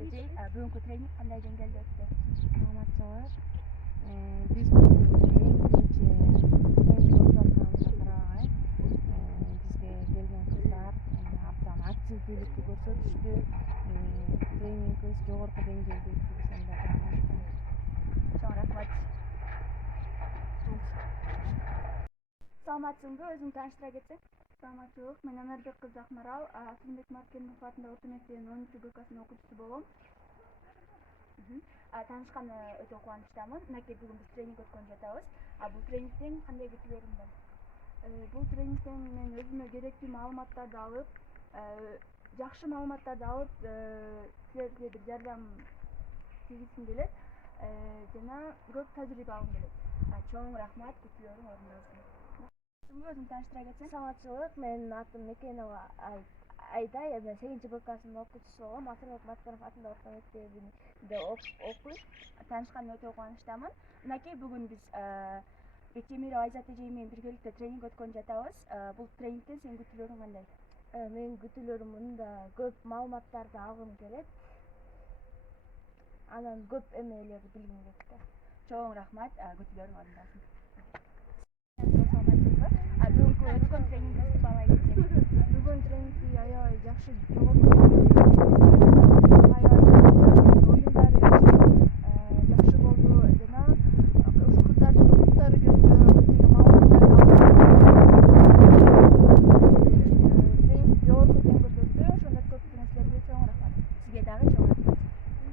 Эжи бүгүнкү тренинг кандай жеңгелди өттү? Саламатсызбы. Биз бүгүн эң биринчи тренинг өткөргөнүбүздө карабай бизге келген кыздар абдан активдүүлүктү көрсөтүштү. Тренингибиз жогорку деңгээлде өттү, биз анда жакшы. Чоң рахмат. Саламатсыңбы? Өзүңдү тааныштыра кетсең? Саламатчылык, мен Анарбек кызы Акмарал, Сырымбек Маркенов атындагы орто мектебинин 10 ГКсынын окуучусу болом. Таанышканыма өтө кубанычтамын. Мынакей бүгүн биз тренинг өткөрүп жатабыз. Бул тренингден кандай күтүүлөрүң бар? Бул тренингден мен өзүмө керектүү маалыматтарды алып, жакшы маалыматтарды алып, силерге бир жардам тийгизгим келет жана көп тажрыйба алгым келет. Чоң рахмат, күтүүлөрүң орундалсын. Өзүңдү тааныштыра кетсең? Саламатчылык, менин атым Мекенова Айдай, мен 8 ГКсынын окуучусу болом. Сырымбек Маркенов атындагы орто мектебинде окуйм. Таанышканыма өтө кубанычтамын. Мынакей бүгүн биз Бектемирова Айзат эжең менен биргеликте тренинг өткөрүп жатабыз. Бул тренингден сенин күтүүлөрүң кандай? Менин күтүүлөрүм мында көп маалыматтарды алгым келет. Анан көп эмелерди билгим келет да. Чоң рахмат, күтүүлөрүң орундалсын. Бүгүнкү өткөн тренингибизди баалай кетсең? Бүгүн тренингди аябай жакшы, жогорку